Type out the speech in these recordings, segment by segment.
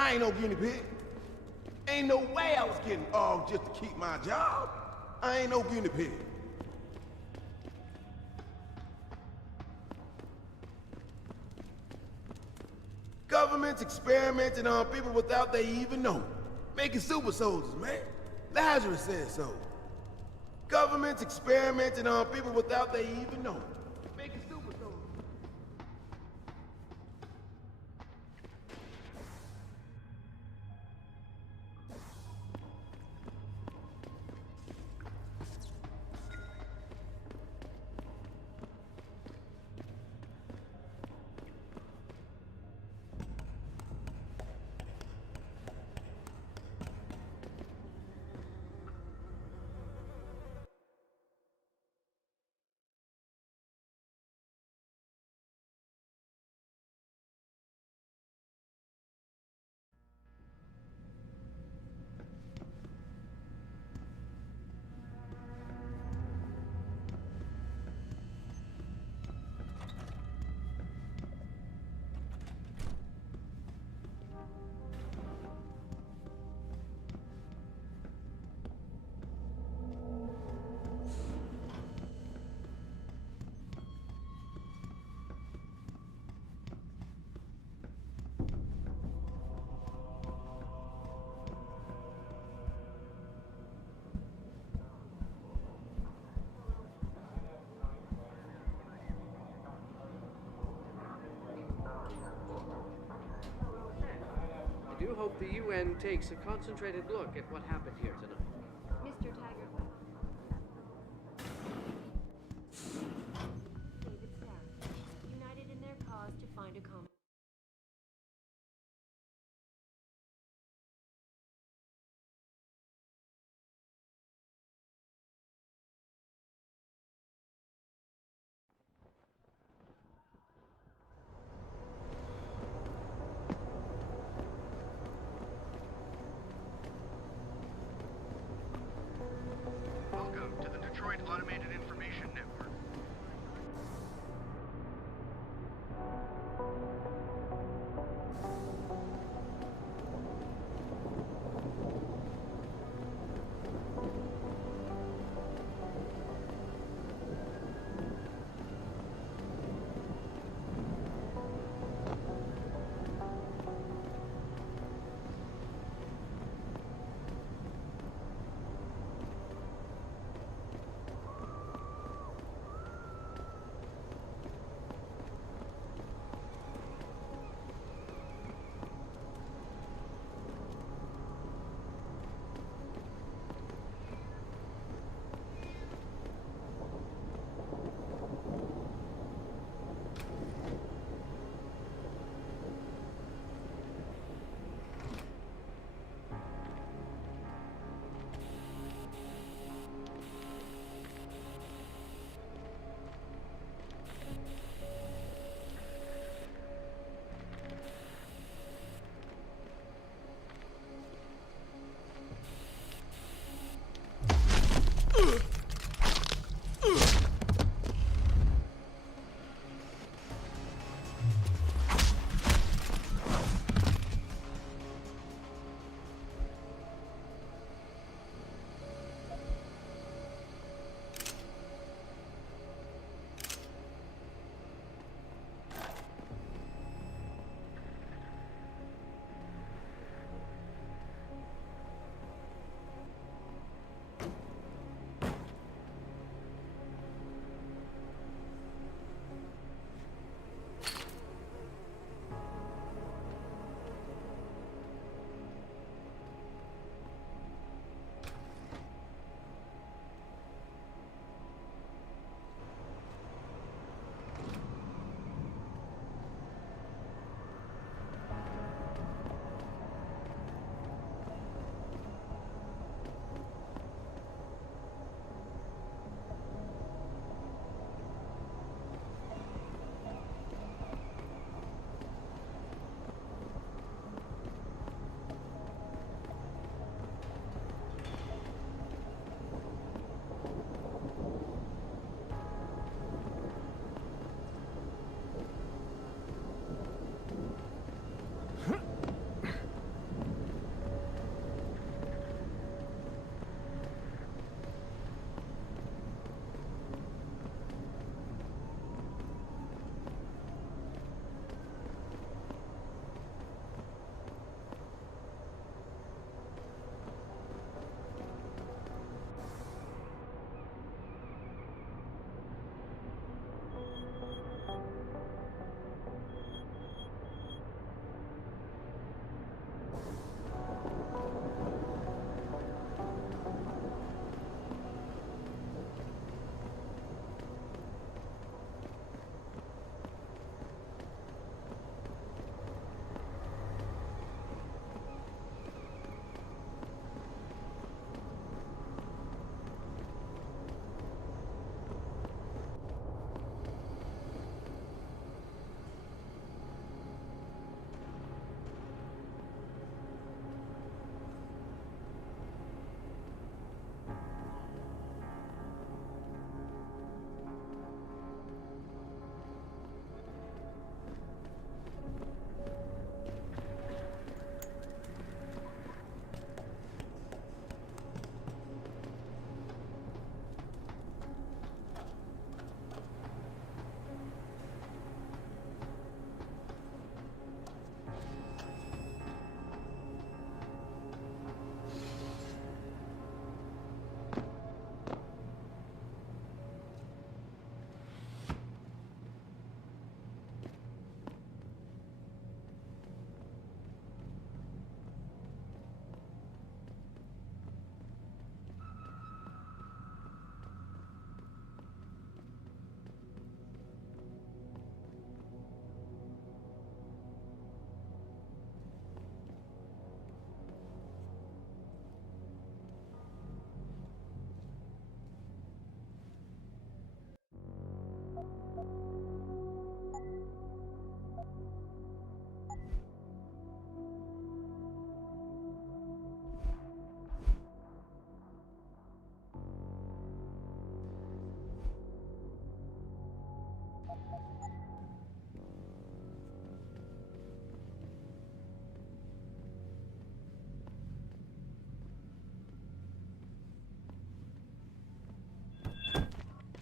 I ain't no guinea pig. Ain't no way I was getting off just to keep my job. I ain't no guinea pig. Government's experimenting on people without they even know. Making super soldiers, man. Lazarus said so. Government's experimenting on people without they even know. Making super soldiers. I do hope the UN takes a concentrated look at what happened here tonight. Mr. Taggart. David Sarah, united in their cause to find a common.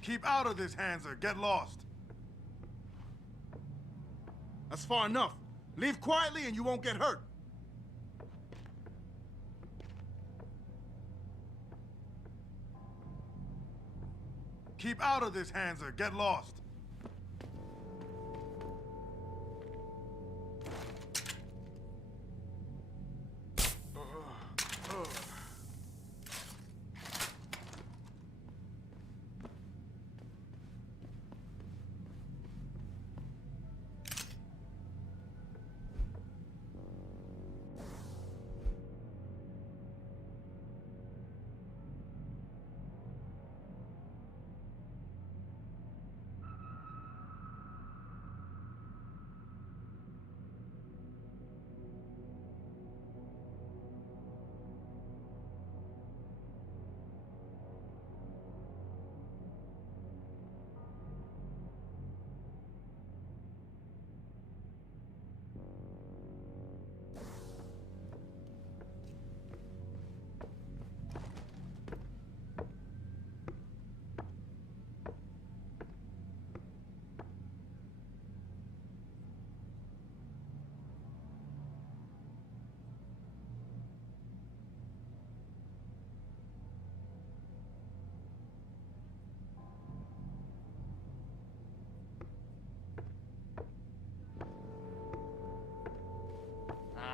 Keep out of this, Hanser. Get lost. That's far enough. Leave quietly and you won't get hurt. Keep out of this, Hanser. Get lost.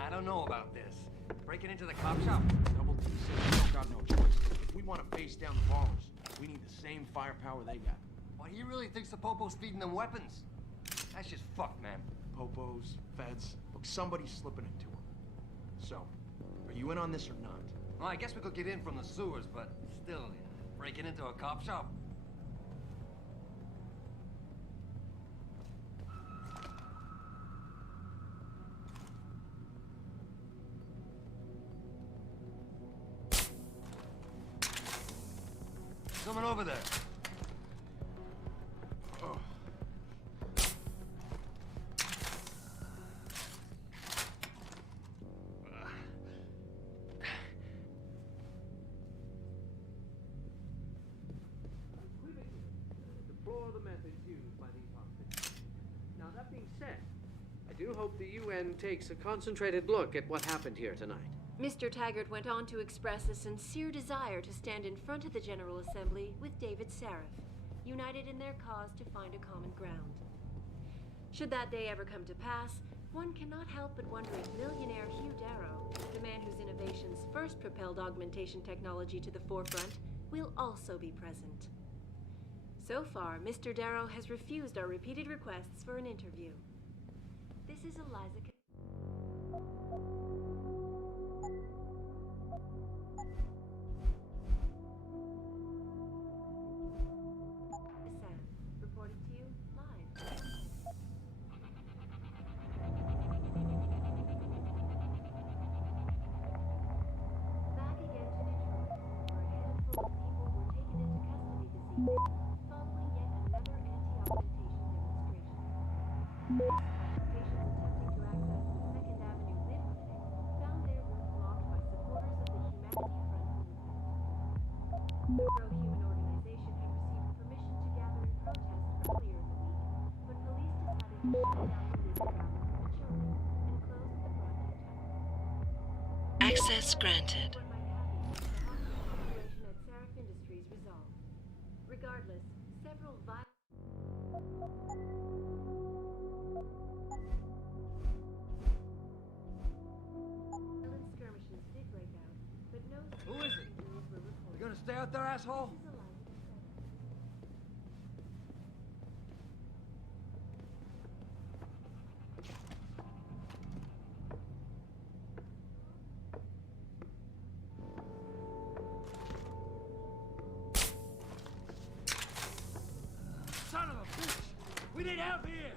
I don't know about this. Breaking into the cop shop? Double D said we don't got no choice. If we want to face down the ballers, we need the same firepower they got. Why, he really thinks the Popo's feeding them weapons? That's just fucked, man. Popos, feds, look, somebody's slipping it to them. So, are you in on this or not? Well, I guess we could get in from the sewers, but still, breaking into a cop shop? Someone over there. Oh. Deplore the methods used by these hostages. Now, that being said, I do hope the UN takes a concentrated look at what happened here tonight. Mr. Taggart went on to express a sincere desire to stand in front of the General Assembly with David Sarif, united in their cause to find a common ground. Should that day ever come to pass, one cannot help but wonder if millionaire Hugh Darrow, the man whose innovations first propelled augmentation technology to the forefront, will also be present. So far, Mr. Darrow has refused our repeated requests for an interview. This is Eliza. Reporting to you live. Back again to Detroit, where a handful of people were taken into custody this evening following yet another anti-augmentation demonstration. Patients attempting to access the 2nd Avenue mid-clinic found their route blocked by supporters of the Humanity Front movement. The pro-human organization had received permission to gather in protest earlier in the week, but police decided to shut down the legal ground for children and close the front entirely. Access granted. What might happen if the hostage situation at Sarif Industries resolved. Regardless, several violent skirmishes did break out, but no Who is it? injuries were reported. You gonna stay out there, asshole? This is Eliza. Son of a bitch! We need help here!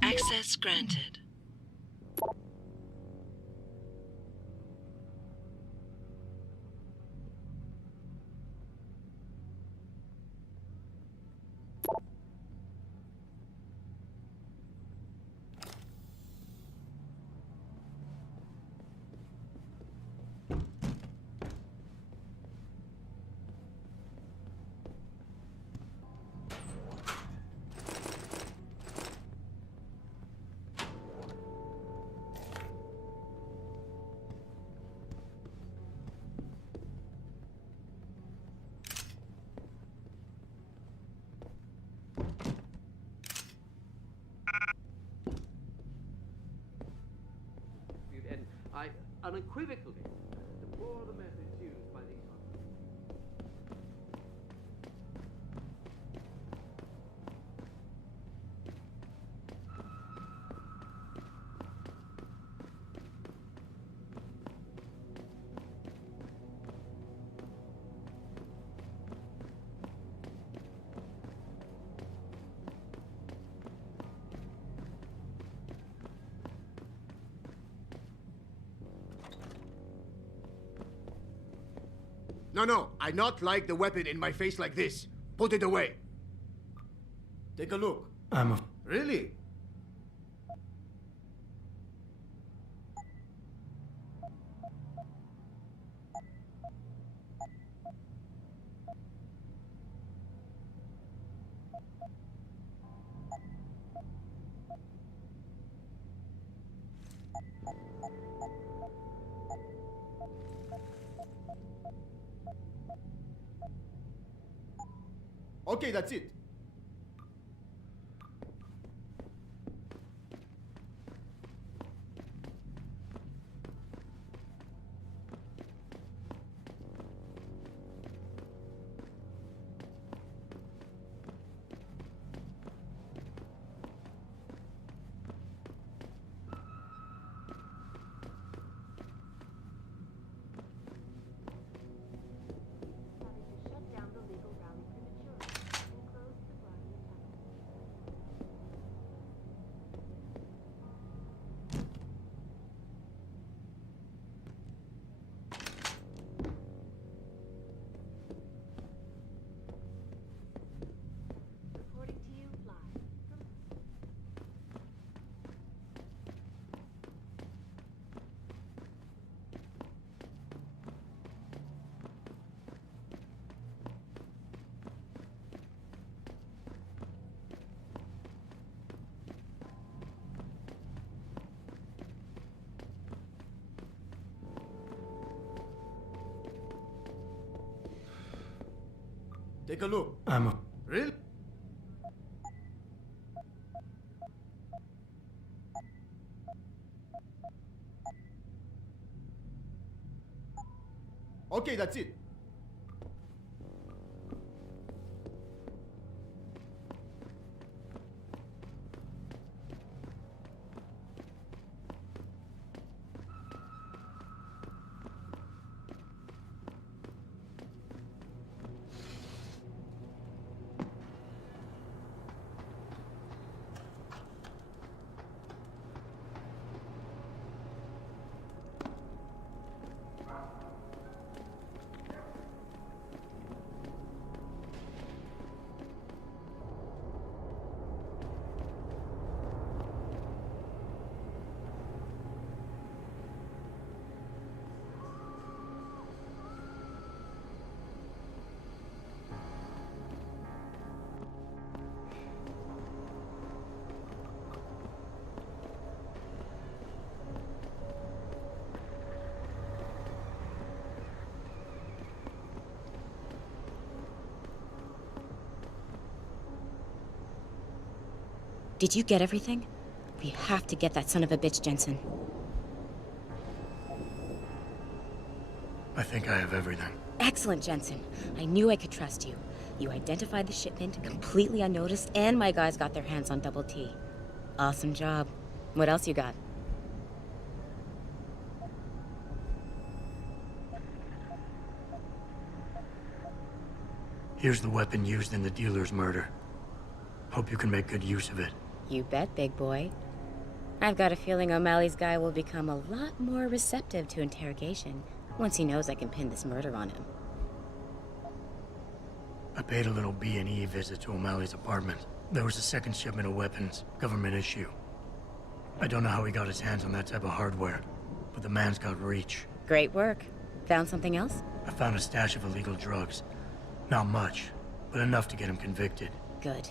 Access granted. And I unequivocally deplore the methods used by these officers. No, I not like the weapon in my face like this. Put it away. Take a look. Really? Okay, that's it. Having to shut down the legal rally prematurely and close the Guardian tunnel. Reporting to you live from Take a look. Really? Okay, that's it. Did you get everything? We have to get that son of a bitch, Jensen. I think I have everything. Excellent, Jensen. I knew I could trust you. You identified the shipment completely unnoticed, and my guys got their hands on Double T. Awesome job. What else you got? Here's the weapon used in the dealer's murder. Hope you can make good use of it. You bet, big boy. I've got a feeling O'Malley's guy will become a lot more receptive to interrogation once he knows I can pin this murder on him. I paid a little B&E visit to O'Malley's apartment. There was a second shipment of weapons, government issue. I don't know how he got his hands on that type of hardware, but the man's got reach. Great work. Found something else? I found a stash of illegal drugs. Not much, but enough to get him convicted. Good.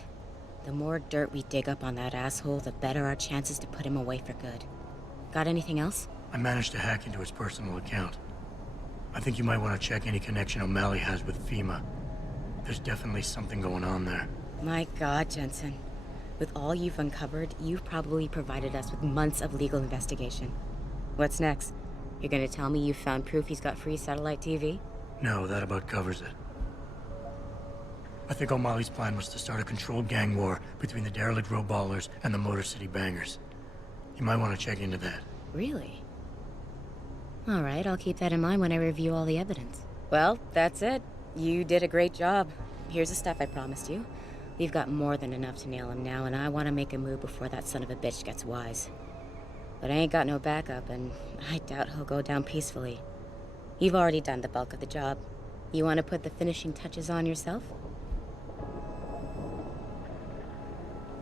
The more dirt we dig up on that asshole, the better our chances to put him away for good. Got anything else? I managed to hack into his personal account. I think you might want to check any connection O'Malley has with FEMA. There's definitely something going on there. My God, Jensen. With all you've uncovered, you've probably provided us with months of legal investigation. What's next? You're gonna tell me you found proof he's got free satellite TV? No, that about covers it. I think O'Malley's plan was to start a controlled gang war between the derelict road ballers and the Motor City bangers. You might want to check into that. Really? All right, I'll keep that in mind when I review all the evidence. Well, that's it. You did a great job. Here's the stuff I promised you. We've got more than enough to nail him now, and I want to make a move before that son of a bitch gets wise. But I ain't got no backup, and I doubt he'll go down peacefully. You've already done the bulk of the job. You want to put the finishing touches on yourself?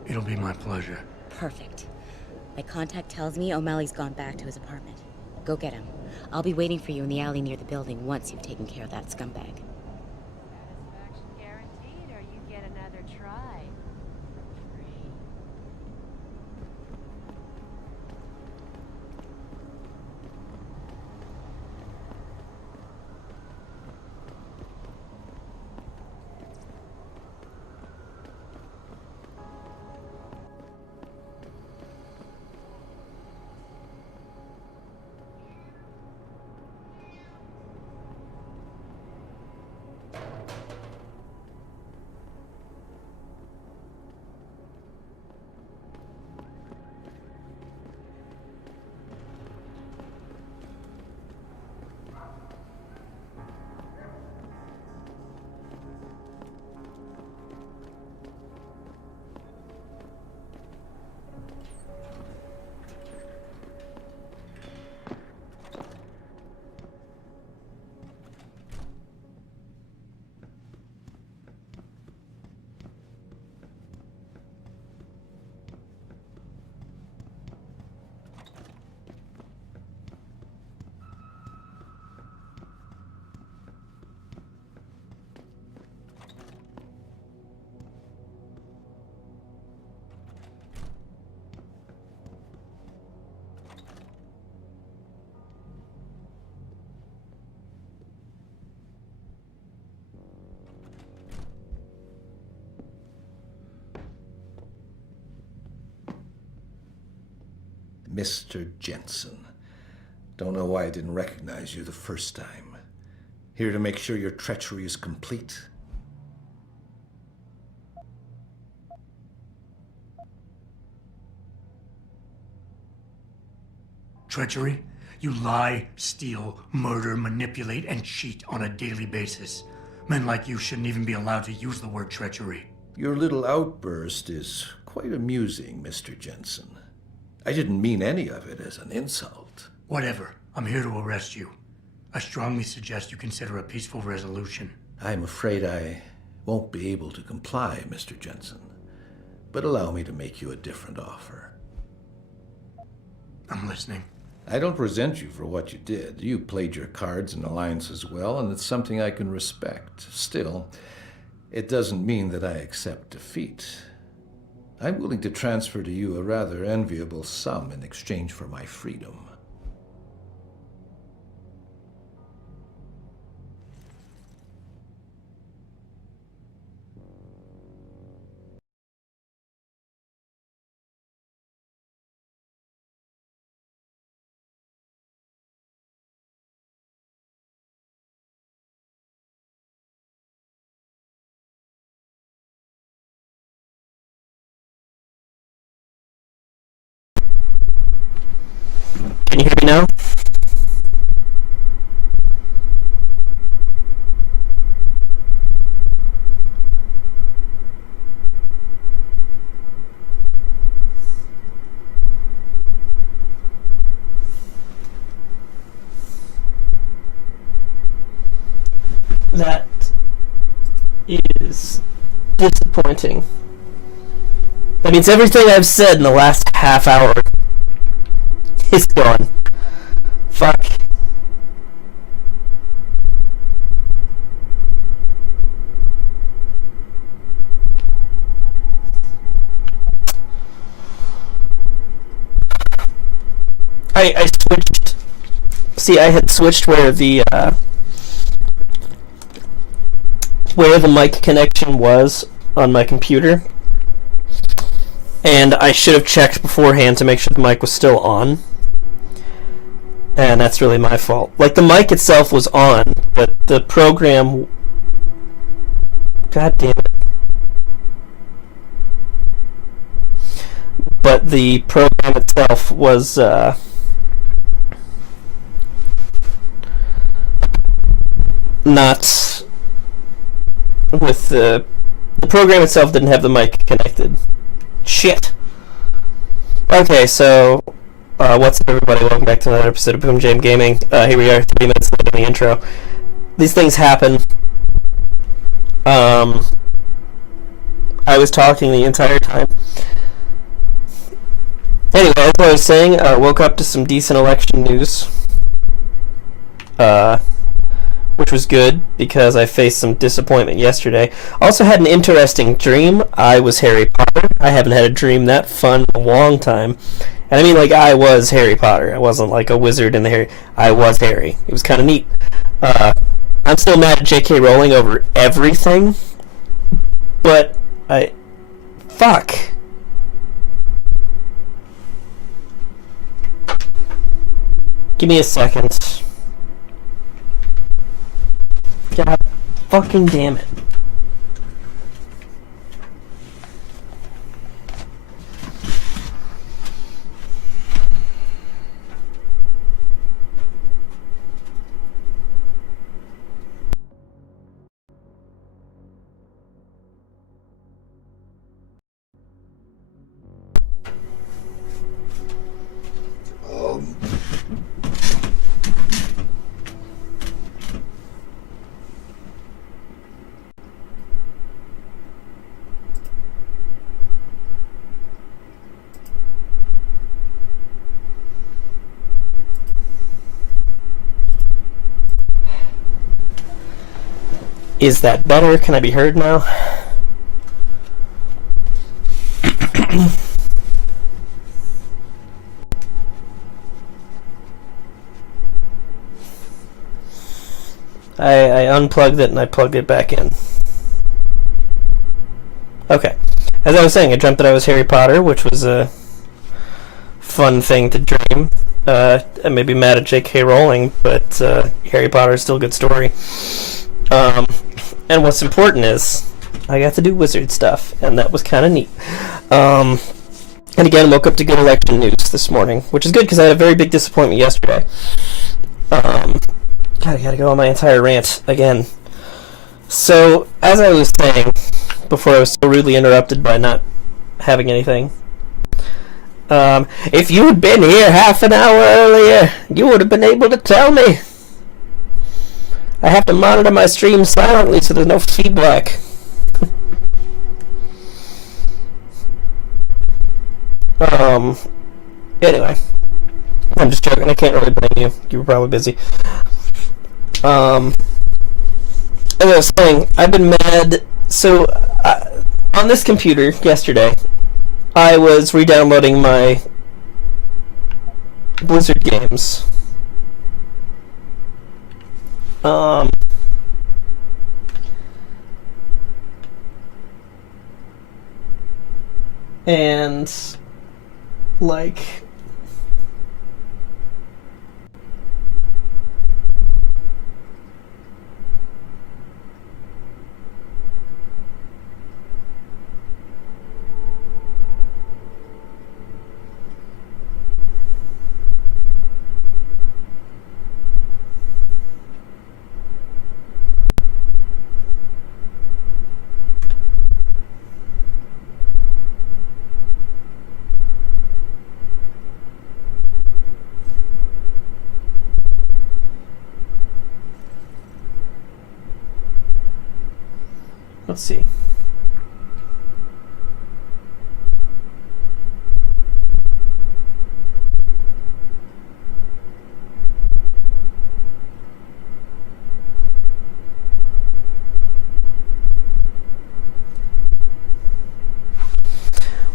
It'll be my pleasure. Perfect. My contact tells me O'Malley's gone back to his apartment. Go get him. I'll be waiting for you in the alley near the building once you've taken care of that scumbag. Satisfaction guaranteed, or you get another try. Free. Mr. Jensen. Don't know why I didn't recognize you the first time. Here to make sure your treachery is complete. Treachery? You lie, steal, murder, manipulate, and cheat on a daily basis. Men like you shouldn't even be allowed to use the word treachery. Your little outburst is quite amusing, Mr. Jensen. I didn't mean any of it as an insult. Whatever. I'm here to arrest you. I strongly suggest you consider a peaceful resolution. I'm afraid I won't be able to comply, Mr. Jensen. But allow me to make you a different offer. I'm listening. I don't resent you for what you did. You played your cards and alliances well, and it's something I can respect. Still, it doesn't mean that I accept defeat. I'm willing to transfer to you a rather enviable sum in exchange for my freedom. Can you hear me now? That is disappointing. That means everything I've said in the last half hour is gone. Fuck. I switched. See, I had switched where the mic connection was on my computer, and I should have checked beforehand to make sure the mic was still on, and that's really my fault. Like, the mic itself was on, but the program... God damn it. But the program itself was, not... with the program itself didn't have the mic connected. Shit. Okay, so what's up, everybody? Welcome back to another episode of BoomJamGaming. Here we are, 3 minutes late in the intro. These things happen. I was talking the entire time. Anyway, as I was saying, woke up to some decent election news. Which was good, because I faced some disappointment yesterday. Also had an interesting dream. I was Harry Potter. I haven't had a dream that fun in a long time. And I mean, like, I was Harry Potter. I wasn't like a wizard in the Harry... I was Harry. It was kind of neat. I'm still mad at J.K. Rowling over everything. But, fuck. Give me a second. God fucking damn it. Is that better? Can I be heard now? I unplugged it and I plugged it back in. Okay. As I was saying, I dreamt that I was Harry Potter, which was a fun thing to dream. I may be mad at J.K. Rowling, but Harry Potter is still a good story. And what's important is I got to do wizard stuff, and that was kind of neat. And again, woke up to good election news this morning, which is good because I had a very big disappointment yesterday. God, I gotta go on my entire rant again. So, as I was saying before I was so rudely interrupted by not having anything, if you had been here half an hour earlier, you would have been able to tell me. I have to monitor my stream silently so there's no feedback. Anyway. I'm just joking, I can't really blame you. You were probably busy. As I was saying, I've been mad. So, on this computer yesterday, I was re-downloading my Blizzard games. And like Let's see.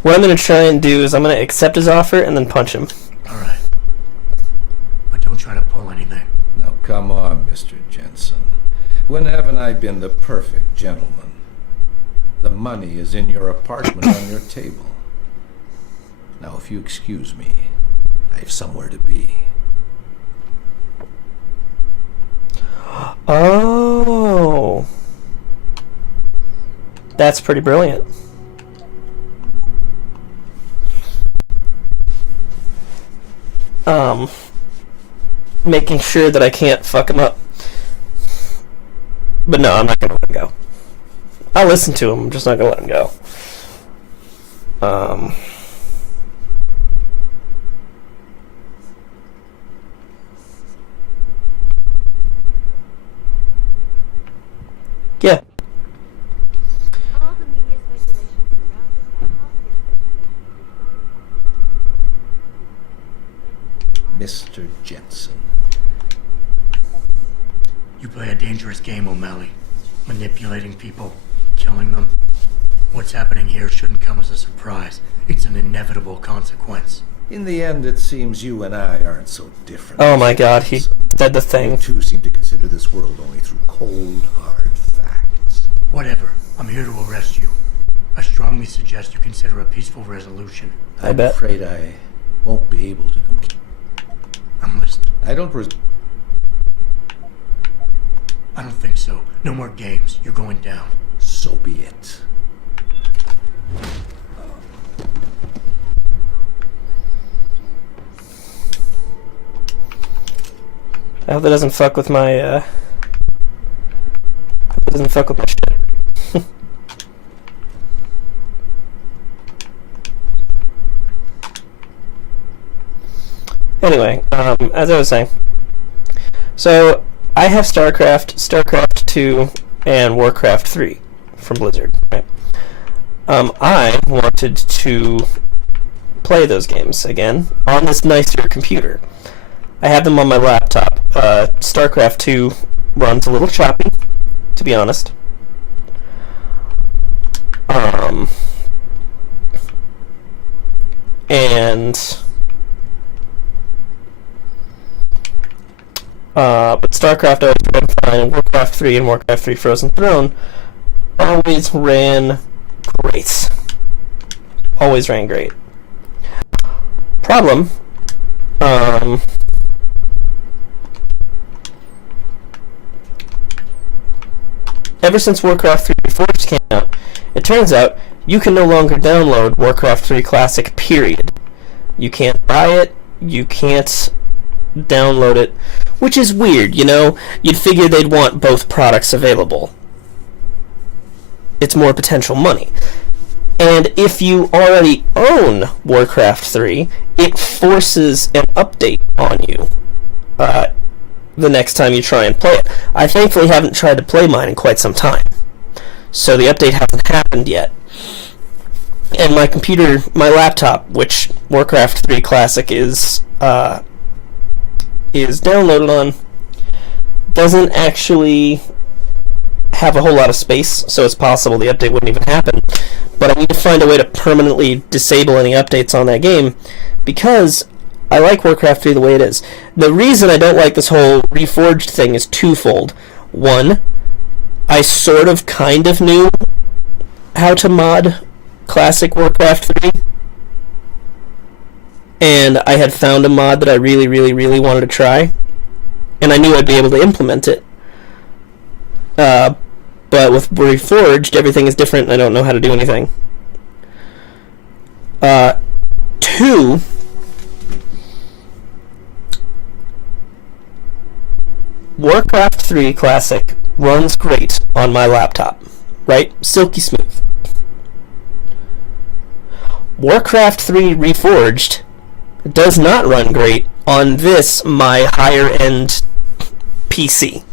What I'm going to try and do is I'm going to accept his offer and then punch him. All right. But don't try to pull anything. Now come on, Mr. Jensen. When haven't I been the perfect gentleman? The money is in your apartment on your table. Now, if you excuse me, I have somewhere to be. Oh. That's pretty brilliant. Making sure that I can't fuck him up. But no, I'm not gonna let him go. I'll listen to him, I'm just not gonna let him go. Yeah. All the media speculation surrounding that hostage Mr. Jensen. You play a dangerous game, O'Malley. Manipulating people, killing them. What's happening here shouldn't come as a surprise. It's an inevitable consequence. In the end, it seems you and I aren't so different. Oh my god, he said the You thing. two seem to consider this world only through cold, hard facts. Whatever. I'm here to arrest you. I strongly suggest you consider a peaceful resolution. I bet. I'm afraid I won't be able to complete. I'm listening. I don't I don't think so. No more games. You're going down. So be it. I hope that doesn't fuck with my, shit. Anyway, as I was saying, so I have StarCraft 2, and Warcraft 3 from Blizzard. Right? I wanted to play those games again on this nicer computer. I have them on my laptop. StarCraft 2 runs a little choppy, to be honest. But StarCraft always ran fine, and Warcraft 3 and Warcraft 3 Frozen Throne always ran great. Always ran great. Problem, ever since Warcraft 3 Reforged came out, it turns out you can no longer download Warcraft 3 Classic, period. You can't buy it, you can't download it, which is weird, you know? You'd figure they'd want both products available. It's more potential money. And if you already own Warcraft 3, it forces an update on you the next time you try and play it. I thankfully haven't tried to play mine in quite some time, so the update hasn't happened yet. And my computer, my laptop, which Warcraft 3 Classic is downloaded on, doesn't actually have a whole lot of space, so it's possible the update wouldn't even happen. But I need to find a way to permanently disable any updates on that game, because I like Warcraft 3 the way it is. The reason I don't like this whole Reforged thing is twofold. One, I sort of kind of knew how to mod classic Warcraft 3, and I had found a mod that I really, really, really wanted to try, and I knew I'd be able to implement it. But with Reforged, everything is different, and I don't know how to do anything. Two, Warcraft 3 Classic runs great on my laptop, right? Silky smooth. Warcraft 3 Reforged does not run great on this, my higher-end PC.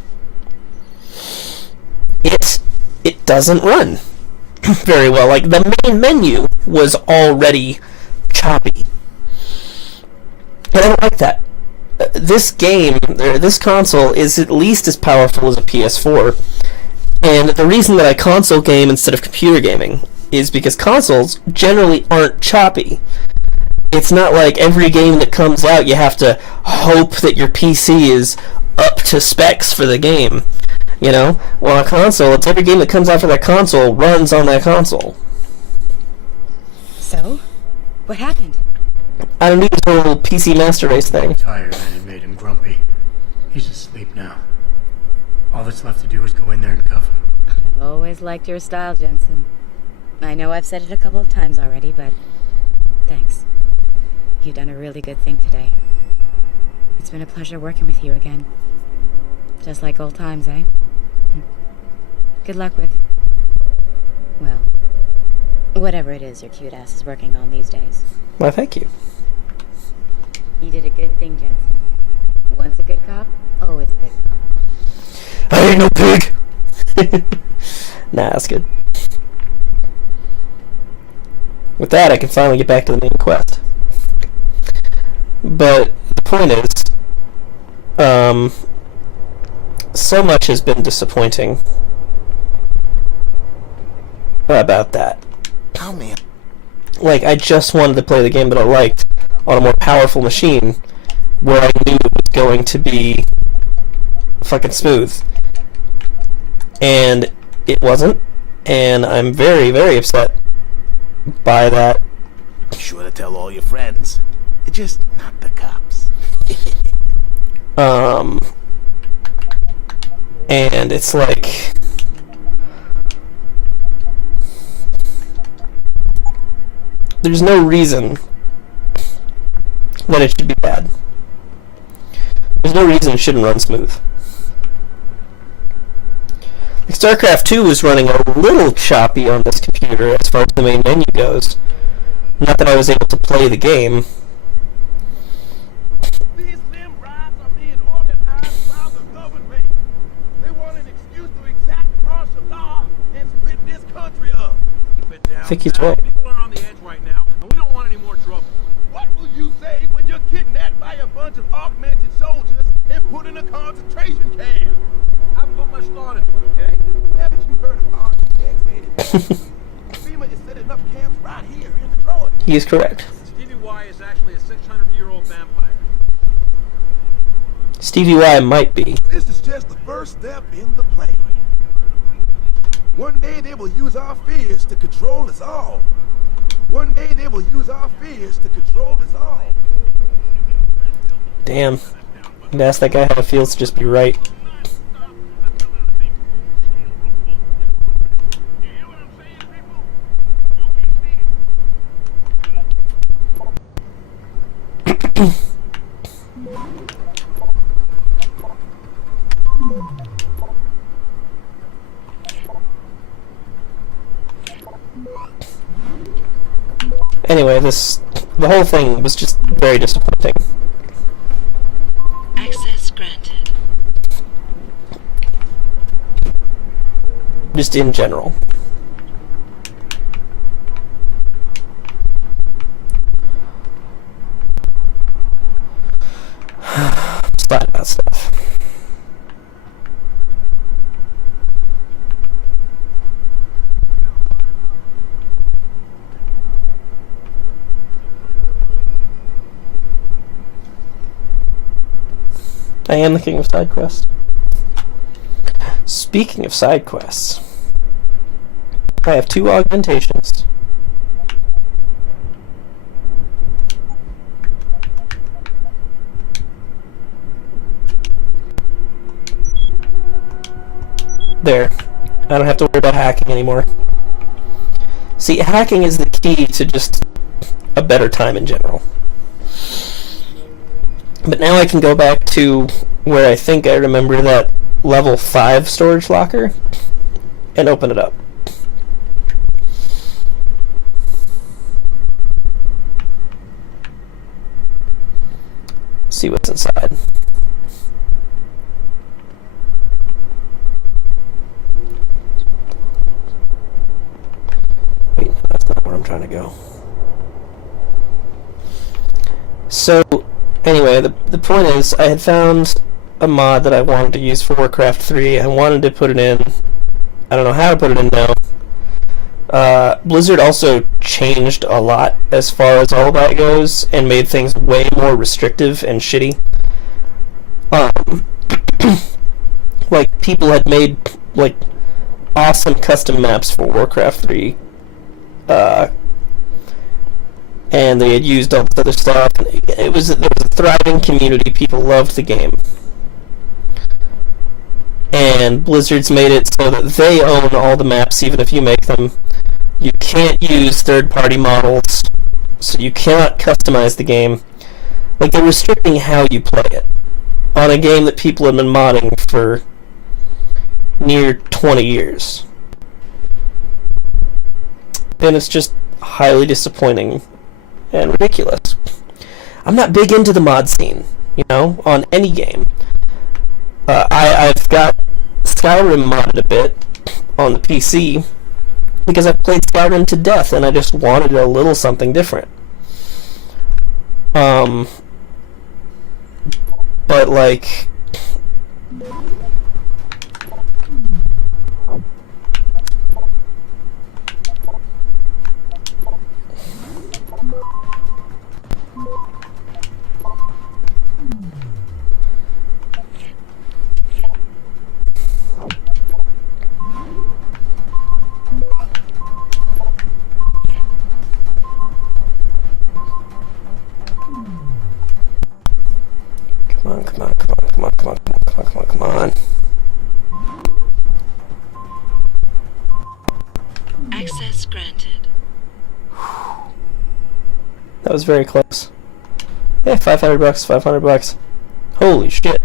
It it doesn't run very well. Like, the main menu was already choppy. And I don't like that. This game, or this console, is at least as powerful as a PS4. And the reason that I console game instead of computer gaming is because consoles generally aren't choppy. It's not like every game that comes out you have to hope that your PC is up to specs for the game. You know? Well, a console, it's every game that comes out for that console runs on that console. So? What happened? I don't need this whole PC Master Race thing. Tired and it made him grumpy. He's asleep now. All that's left to do is go in there and cuff him. I've always liked your style, Jensen. I know I've said it a couple of times already, but thanks. You've done a really good thing today. It's been a pleasure working with you again. Just like old times, eh? Good luck with, well, whatever it is your cute ass is working on these days. Why, thank you. You did a good thing, Jensen. Once a good cop, always a good cop. I ain't no pig! Nah, that's good. With that, I can finally get back to the main quest. But the point is, so much has been disappointing about that. Oh man. Like, I just wanted to play the game that I liked on a more powerful machine where I knew it was going to be fucking smooth. And it wasn't, and I'm very, very upset by that. Be sure to tell all your friends. Just not the cops. And it's like, there's no reason that it should be bad. There's no reason it shouldn't run smooth. Like, StarCraft 2 was running a little choppy on this computer as far as the main menu goes. Not that I was able to play the game. These limb riots are being organized by the government. They want an excuse to exact martial law and split this country up. Keep it down. I think he's right. People are on the edge right now, and we don't want any more trouble. What will you say when you're kidnapped by a bunch of augmented soldiers and put in a concentration camp? I haven't put much thought into it, okay? Haven't you heard of REX-80? FEMA is setting up camps right here in Detroit. He is correct. Stevie Y is actually a 600-year-old vampire. Stevie Y might be. This is just the first step in the plan. One day they will use our fears to control us all. One day they will use our fears to control us all. Damn. I'd ask that guy how it feels to just be right. Anyway, the whole thing was just very disappointing. Access granted. Just in general. Sad about stuff. I am the king of side quests. Speaking of side quests, I have 2 augmentations. There. I don't have to worry about hacking anymore. See, hacking is the key to just a better time in general. But now I can go back to where I think I remember that level 5 storage locker and open it up. See what's inside. not where I'm trying to go. So, anyway, the point is, I had found a mod that I wanted to use for Warcraft 3. I wanted to put it in. I don't know how to put it in now. Blizzard also changed a lot as far as all that goes, and made things way more restrictive and shitty. Like, people had made, like, awesome custom maps for Warcraft 3. And they had used all this other stuff. There was a thriving community. People loved the game. And Blizzard's made it so that they own all the maps, even if you make them. You can't use third-party models, so you cannot customize the game. Like, they're restricting how you play it on a game that people have been modding for near 20 years. And it's just highly disappointing and ridiculous. I'm not big into the mod scene, you know, on any game. I've got Skyrim modded a bit on the PC because I've played Skyrim to death and I just wanted a little something different. But like, come on. Access granted. That was very close. Yeah, $500, $500. Holy shit.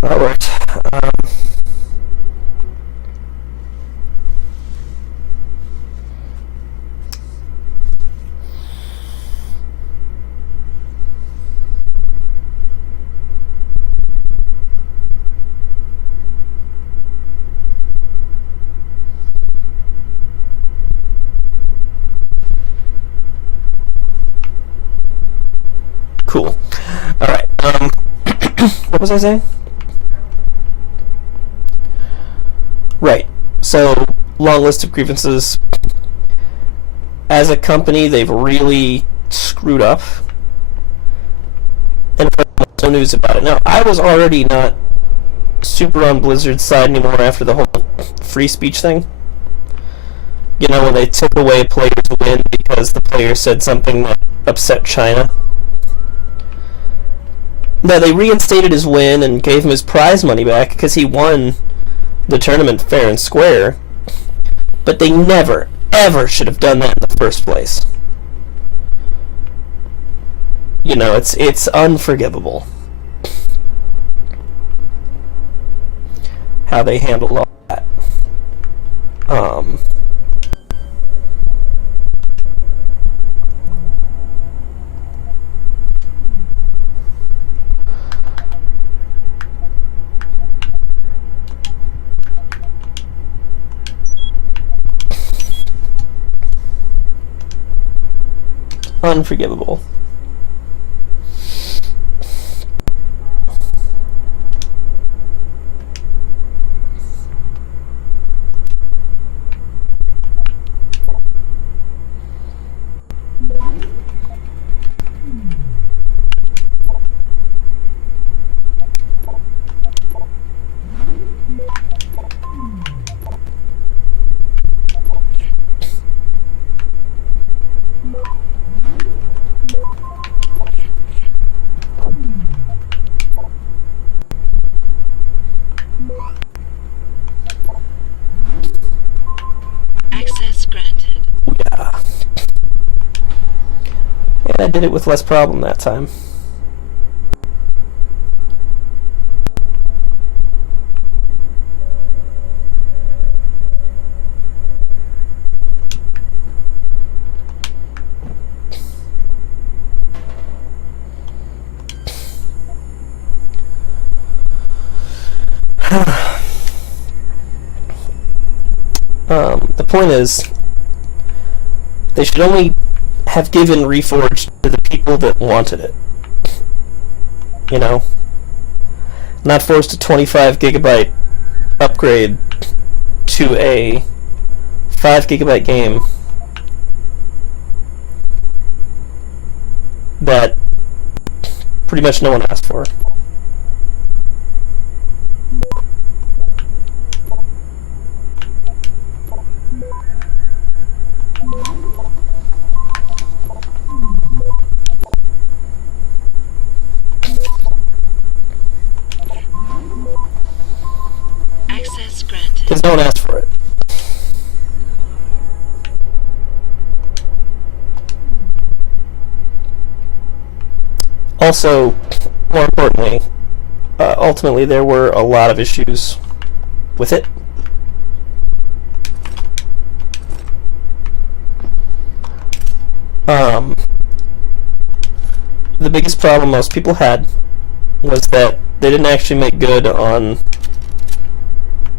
That worked. Cool. Alright, what was I saying? Right. So, long list of grievances. As a company, they've really screwed up. And no news about it. Now, I was already not super on Blizzard's side anymore after the whole free speech thing. You know, when they took away players' win because the player said something that upset China. No, they reinstated his win and gave him his prize money back because he won the tournament fair and square. But they never, ever should have done that in the first place. You know, it's unforgivable how they handled all that. Unforgivable. I did it with less problem that time. The point is, they should only have given Reforged to the people that wanted it. You know? Not forced a 25 gigabyte upgrade to a 5 gigabyte game that pretty much no one asked for. Access granted. Because no one asked for it. Also, more importantly, ultimately there were a lot of issues with it. The biggest problem most people had was that they didn't actually make good on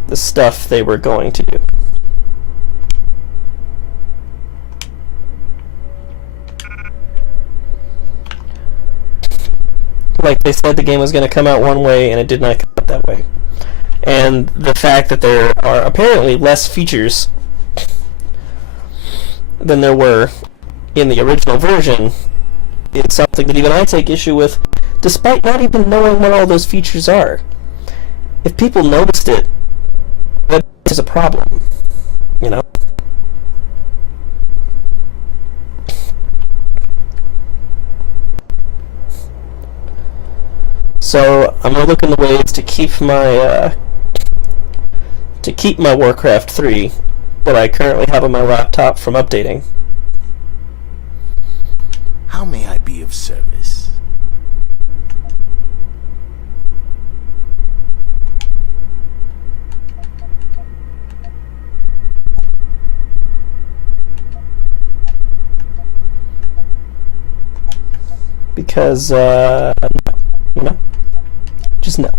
the stuff they were going to do. Like they said the game was going to come out one way and it did not come out that way. And the fact that there are apparently less features than there were in the original version is something that even I take issue with, despite not even knowing what all those features are. If people noticed it, that is a problem, you know? So I'm gonna look into ways to keep my Warcraft 3, what I currently have on my laptop, from updating. How may I be of service? Because, no. You know? Just no.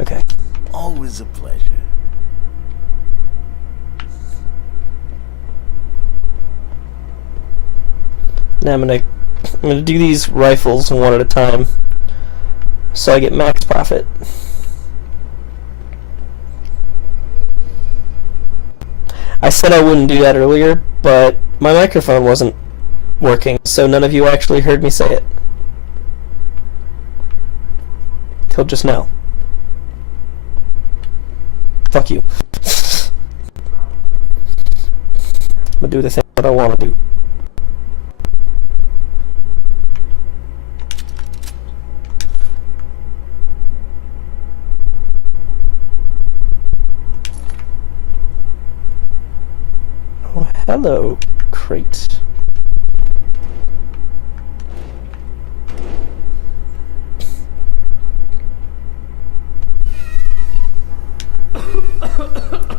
Okay. Always a pleasure. Now I'm gonna do these rifles one at a time, so I get max profit. I said I wouldn't do that earlier, but my microphone wasn't working, so none of you actually heard me say it. Till just now. Fuck you. I'm gonna do the thing that I want to do. Oh, hello, crate.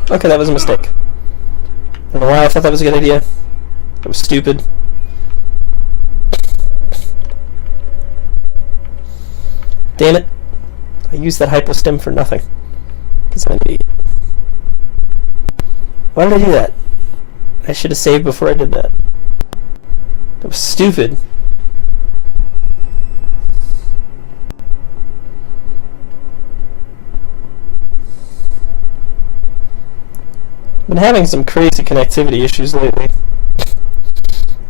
Okay, that was a mistake. I don't know why I thought that was a good idea. That was stupid. Damn it. I used that hypostim for nothing. Because I'm an idiot. Why did I do that? I should have saved before I did that. That was stupid. Been having some crazy connectivity issues lately.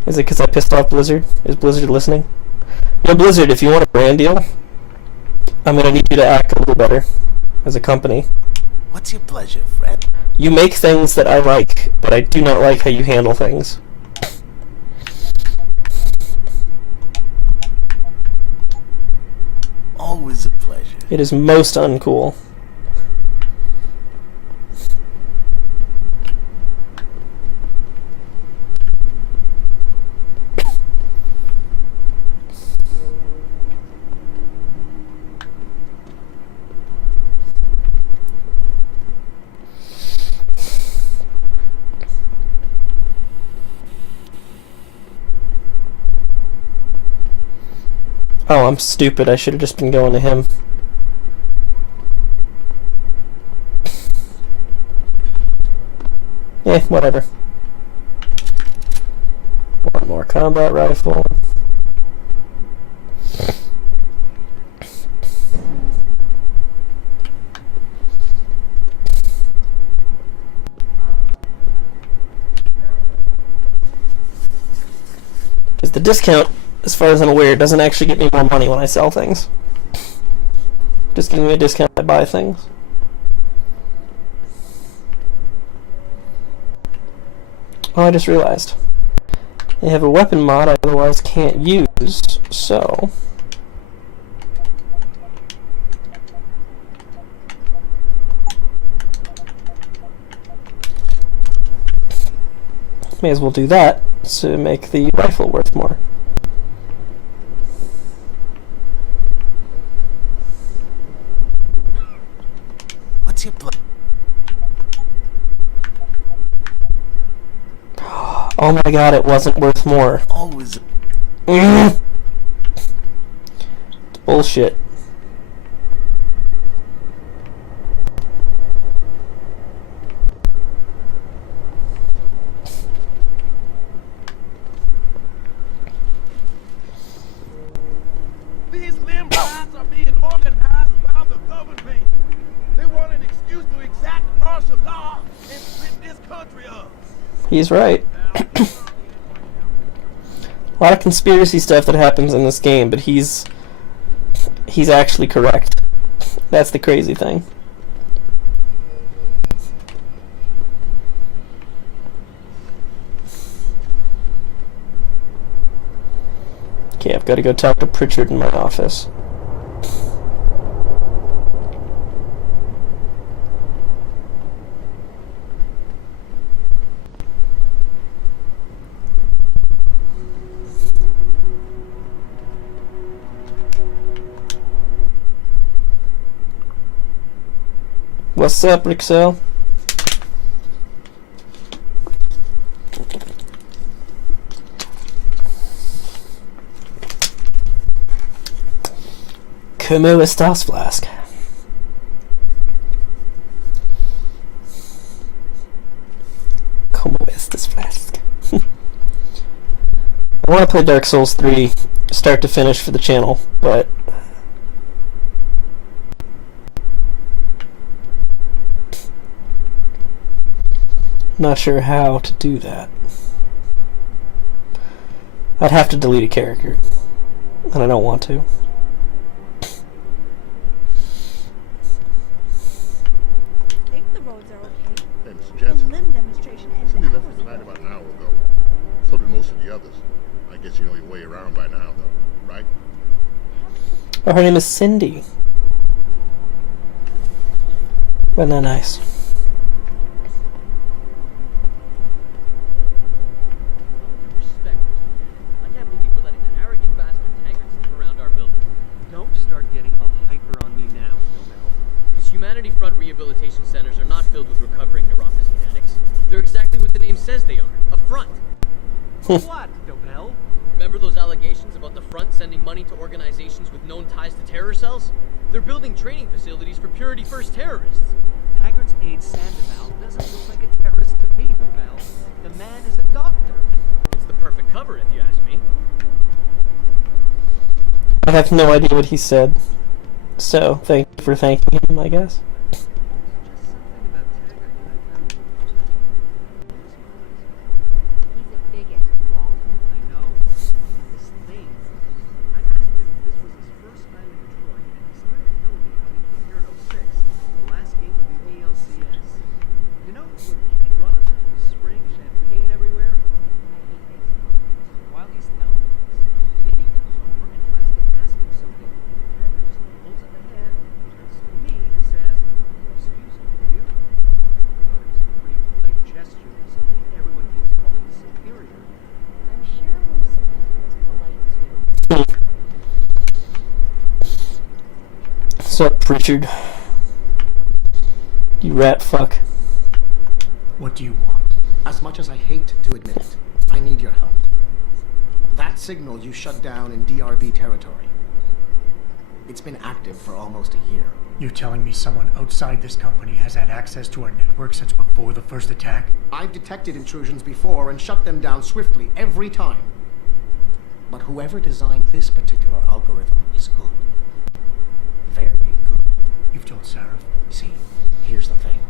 Is it because I pissed off Blizzard? Is Blizzard listening? You know, Blizzard, if you want a brand deal, I'm gonna need you to act a little better as a company. What's your pleasure, Fred? You make things that I like, but I do not like how you handle things. Always a pleasure. It is most uncool. Oh, I'm stupid. I should have just been going to him. Eh, whatever. One more combat rifle. Because the discount, as far as I'm aware, doesn't actually get me more money when I sell things. Just giving me a discount when I buy things. Oh, I just realized. They have a weapon mod I otherwise can't use, so... may as well do that to make the rifle worth more. What's your plan? Oh my god, it wasn't worth more. Always. It's bullshit. These limb riots are being organized by the government. They want an excuse to exact martial law and split this country up. He's right. A lot of conspiracy stuff that happens in this game, but he's actually correct. That's the crazy thing. Okay, I've got to go talk to Pritchard in my office. What's up, Rixel? ¿Cómo estás, Flask? ¿Cómo estás, Flask? I want to play Dark Souls 3 start to finish for the channel, but not sure how to do that. I'd have to delete a character, and I don't want to. I think the roads are okay. Hey, Mr. The Jensen. limb demonstration ended Cindy left hours for the night ago. about an hour ago. So did most of the others. I guess you know your way around by now, though, right? Oh, her name is Cindy. Wasn't that nice? Respect, I can't believe we're letting that arrogant bastard Taggart sniff around our building. Don't start getting all hyper on me now, Nobel. These Humanity Front rehabilitation centers are not filled with recovering neuropathy addicts. They're exactly what the name says they are, a front. For what, Nobel? Remember those allegations about the front sending money to organizations with known ties to terror cells? They're building training facilities for Purity First terrorists. Taggart's aide Sandoval doesn't look like a terrorist to me, Nobel. The man is a doctor. It's the perfect cover, if you ask me. I have no idea what he said, so thank you for thanking him, I guess. He's a bigot, Walt. I know. This thing. I asked him if this was his first time in Detroit, and he started telling me how he came here in 06, the last game of the ELCS. You know, when Kenny Rogers was spraying champagne everywhere? While he's telling me this, Vinny comes over and tries to ask him something. Taggart just holds up a hand, turns to me, and says, "Excuse me, will you?" I thought it was a pretty polite gesture to somebody everyone keeps calling superior. I'm sure Mussolini was polite too. What's up, Pritchard? You rat fuck. What do you want? As much as I hate to admit it, I need your help. That signal you shut down in DRV territory. It's been active for almost a year. You're telling me someone outside this company has had access to our network since before the first attack? I've detected intrusions before and shut them down swiftly every time. But whoever designed this particular algorithm is good. Very good. You've told Sarah? See, here's the thing.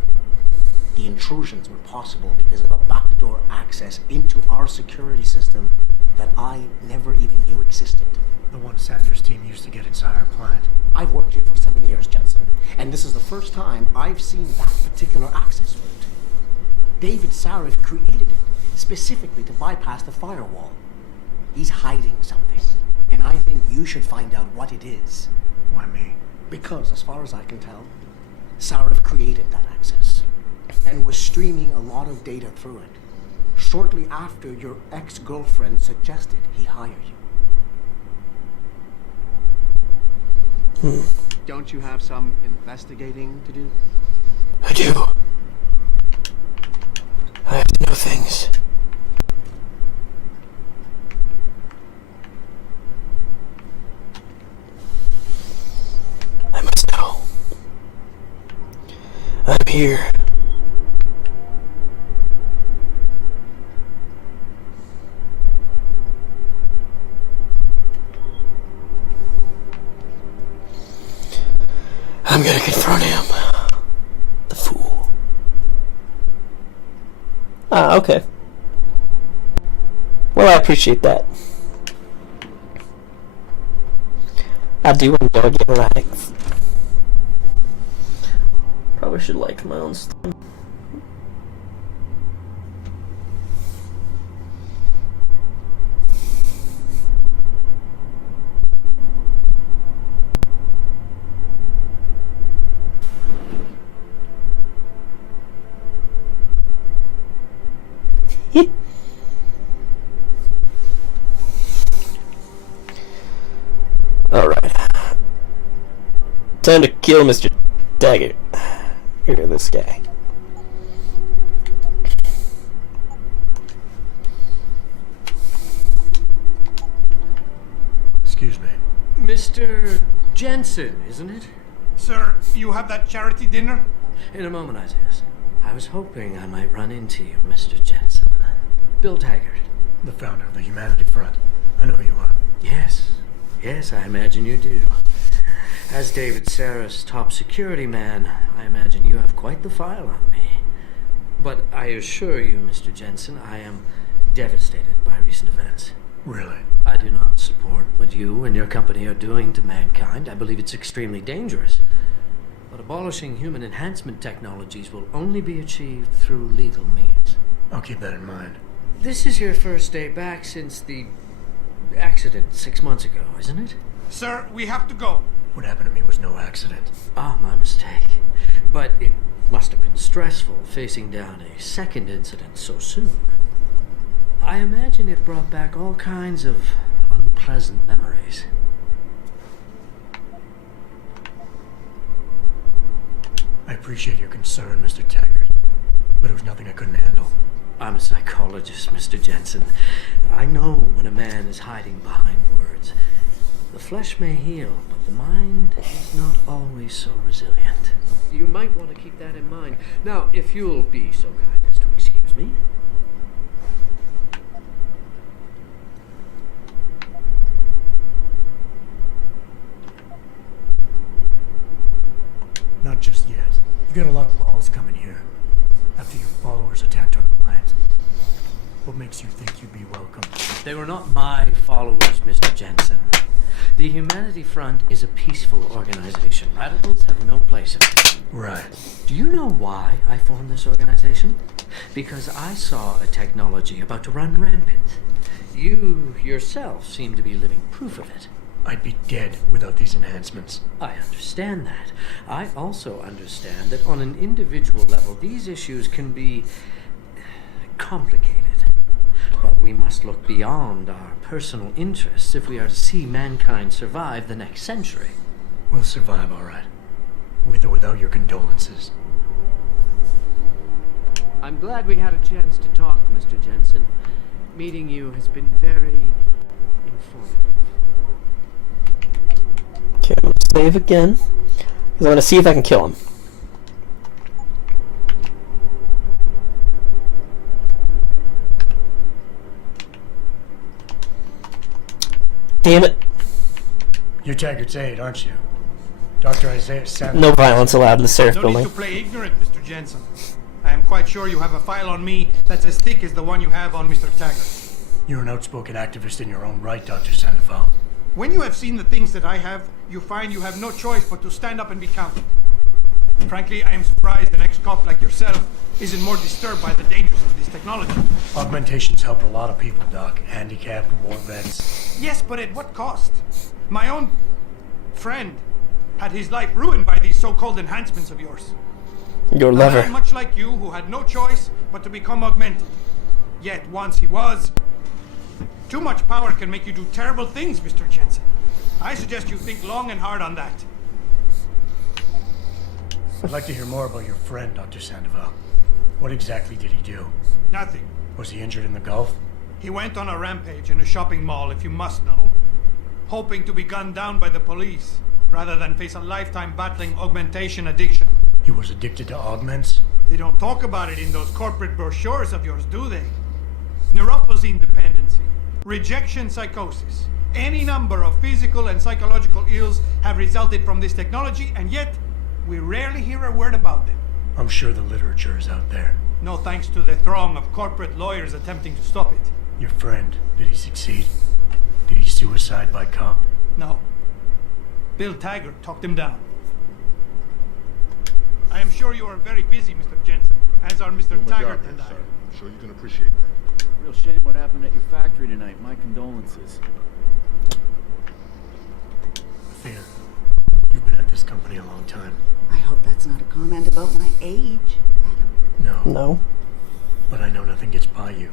The intrusions were possible because of a backdoor access into our security system that I never even knew existed. The one Sanders' team used to get inside our plant. I've worked here for 7 years, Jensen, and this is the first time I've seen that particular access route. David Sarif created it specifically to bypass the firewall. He's hiding something, and I think you should find out what it is. Why me? Because, as far as I can tell, Sarif created that access and was streaming a lot of data through it shortly after your ex-girlfriend suggested he hire you. Don't you have some investigating to do? I do. I have to know things. I must know. I'm here. I'm gonna confront him. The fool. Ah, okay. Well, I appreciate that. I do enjoy getting likes. Probably should like my own stuff. Alright. Time to kill Mr. Dagger. Look at this guy. Excuse me. Mr. Jensen, isn't it? Sir, you have that charity dinner? In a moment, Isaiah. I was hoping I might run into you, Mr. Jensen. Bill Taggart. The founder of the Humanity Front. I know who you are. Yes. Yes, I imagine you do. As David Sarah's top security man, I imagine you have quite the file on me. But I assure you, Mr. Jensen, I am devastated by recent events. Really? I do not support what you and your company are doing to mankind. I believe it's extremely dangerous. But abolishing human enhancement technologies will only be achieved through legal means. I'll keep that in mind. This is your first day back since the accident 6 months ago, isn't it? Sir, we have to go. What happened to me was no accident. Ah, my mistake. But it must have been stressful facing down a second incident so soon. I imagine it brought back all kinds of unpleasant memories. I appreciate your concern, Mr. Taggart, but it was nothing I couldn't handle. I'm a psychologist, Mr. Jensen. I know when a man is hiding behind words. The flesh may heal, but the mind is not always so resilient. You might want to keep that in mind. Now, if you'll be so kind as to excuse me. Not just yet. You got a lot of balls coming here. After your followers attacked our plant. What makes you think you'd be welcome? They were not my followers, Mr. Jensen. The Humanity Front is a peaceful organization. Radicals have no place in it. Right. Do you know why I formed this organization? Because I saw a technology about to run rampant. You yourself seem to be living proof of it. I'd be dead without these enhancements. I understand that. I also understand that on an individual level, these issues can be complicated. But we must look beyond our personal interests if we are to see mankind survive the next century. We'll survive, all right. With or without your condolences. I'm glad we had a chance to talk, Mr. Jensen. Meeting you has been very informative. Okay, I'm gonna save again. Because I'm going to see if I can kill him. Damn it. You're Taggart's aide, aren't you? Dr. Isaiah Sanders. No violence allowed in the sheriff No building. need to play ignorant, Mr. Jensen. I am quite sure you have a file on me that's as thick as the one you have on Mr. Taggart. You're an outspoken activist in your own right, Dr. Sandoval. When you have seen the things that I have, you find you have no choice but to stand up and be counted. Frankly, I am surprised an ex-cop like yourself isn't more disturbed by the dangers of this technology. Augmentations help a lot of people, Doc. Handicapped, war vets. Yes, but at what cost? My own friend had his life ruined by these so-called enhancements of yours. Your A lover. man much like you who had no choice but to become augmented. Yet once he was, too much power can make you do terrible things, Mr. Jensen. I suggest you think long and hard on that. I'd like to hear more about your friend, Dr. Sandoval. What exactly did he do? Nothing. Was he injured in the Gulf? He went on a rampage in a shopping mall, if you must know, hoping to be gunned down by the police, rather than face a lifetime battling augmentation addiction. He was addicted to augments? They don't talk about it in those corporate brochures of yours, do they? Neuropathy dependency, rejection psychosis, any number of physical and psychological ills have resulted from this technology, and yet we rarely hear a word about them. I'm sure the literature is out there. No thanks to the throng of corporate lawyers attempting to stop it. Your friend, did he succeed? Did he suicide by cop? No. Bill Taggart talked him down. I am sure you are very busy, Mr. Jensen, as are Mr. Doing my Taggart job, and yes, I. sir. I'm sure you can appreciate that. Real shame what happened at your factory tonight. My condolences. Athena, you've been at this company a long time. I hope that's not a comment about my age, Adam. No. No. But I know nothing gets by you.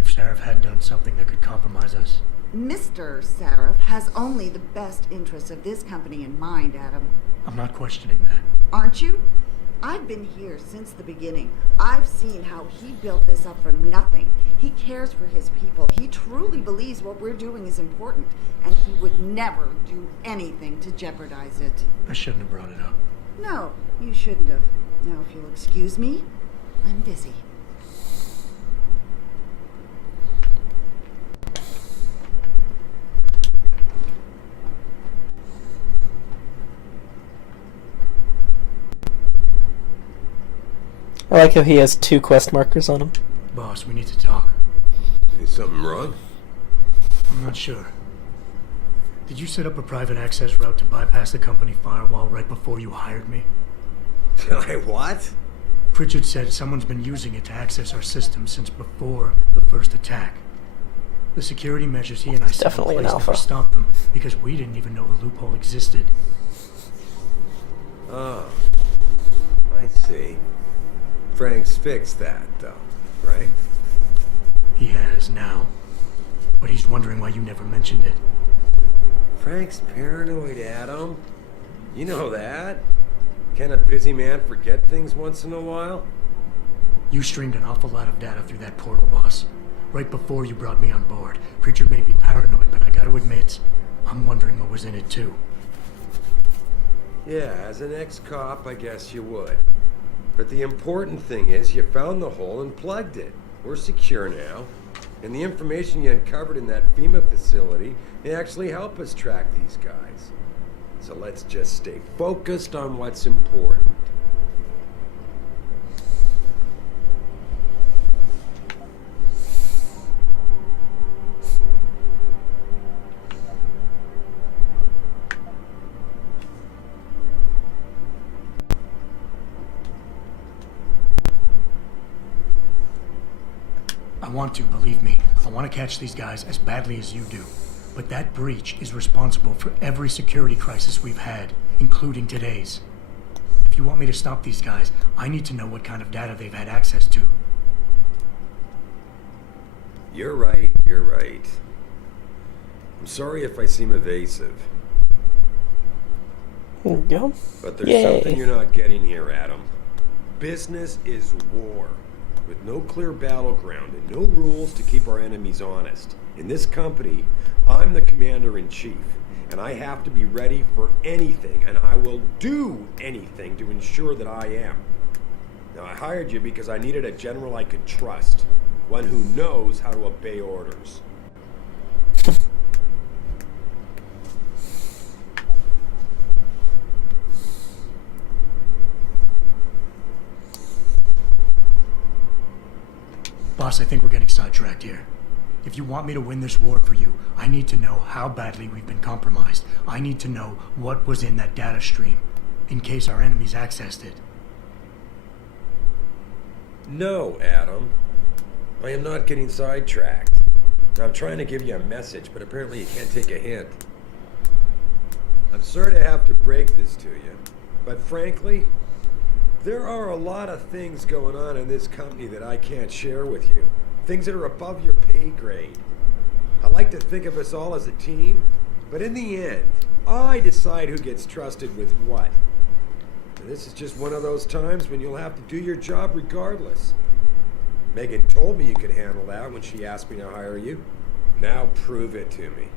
If Sarif had done something that could compromise us. Mr. Sarif has only the best interests of this company in mind, Adam. I'm not questioning that. Aren't you? I've been here since the beginning. I've seen how he built this up from nothing. He cares for his people. He truly believes what we're doing is important, and he would never do anything to jeopardize it. I shouldn't have brought it up. No, you shouldn't have. Now, if you'll excuse me, I'm busy. I like how he has 2 quest markers on him. Boss, we need to talk. Is something wrong? I'm not sure. Did you set up a private access route to bypass the company firewall right before you hired me? What? Pritchard said someone's been using it to access our system since before the first attack. The security measures he and I set in Definitely an place alpha. never stopped them because we didn't even know the loophole existed. Oh, I see. Frank's fixed that, though, right? He has now. But he's wondering why you never mentioned it. Frank's paranoid, Adam. You know that. Can a busy man forget things once in a while? You streamed an awful lot of data through that portal, boss. Right before you brought me on board. Pritchard may be paranoid, but I gotta admit, I'm wondering what was in it too. Yeah, as an ex-cop, I guess you would. But the important thing is you found the hole and plugged it. We're secure now. And the information you uncovered in that FEMA facility may actually help us track these guys. So let's just stay focused on what's important. I want to, believe me. I want to catch these guys as badly as you do. But that breach is responsible for every security crisis we've had, including today's. If you want me to stop these guys, I need to know what kind of data they've had access to. You're right, you're right. I'm sorry if I seem evasive. There we go. But there's Yay. something you're not getting here, Adam. Business is war, with no clear battleground and no rules to keep our enemies honest. In this company, I'm the commander-in-chief, And I have to be ready for anything, and I will do anything to ensure that I am. Now, I hired you because I needed a general I could trust. One who knows how to obey orders. Boss, I think we're getting sidetracked here. If you want me to win this war for you, I need to know how badly we've been compromised. I need to know what was in that data stream, in case our enemies accessed it. No, Adam. I am not getting sidetracked. I'm trying to give you a message, but apparently you can't take a hint. I'm sorry to have to break this to you, but frankly, there are a lot of things going on in this company that I can't share with you. Things that are above your pay grade. I like to think of us all as a team, but in the end, I decide who gets trusted with what. And this is just one of those times when you'll have to do your job regardless. Megan told me you could handle that when she asked me to hire you. Now prove it to me.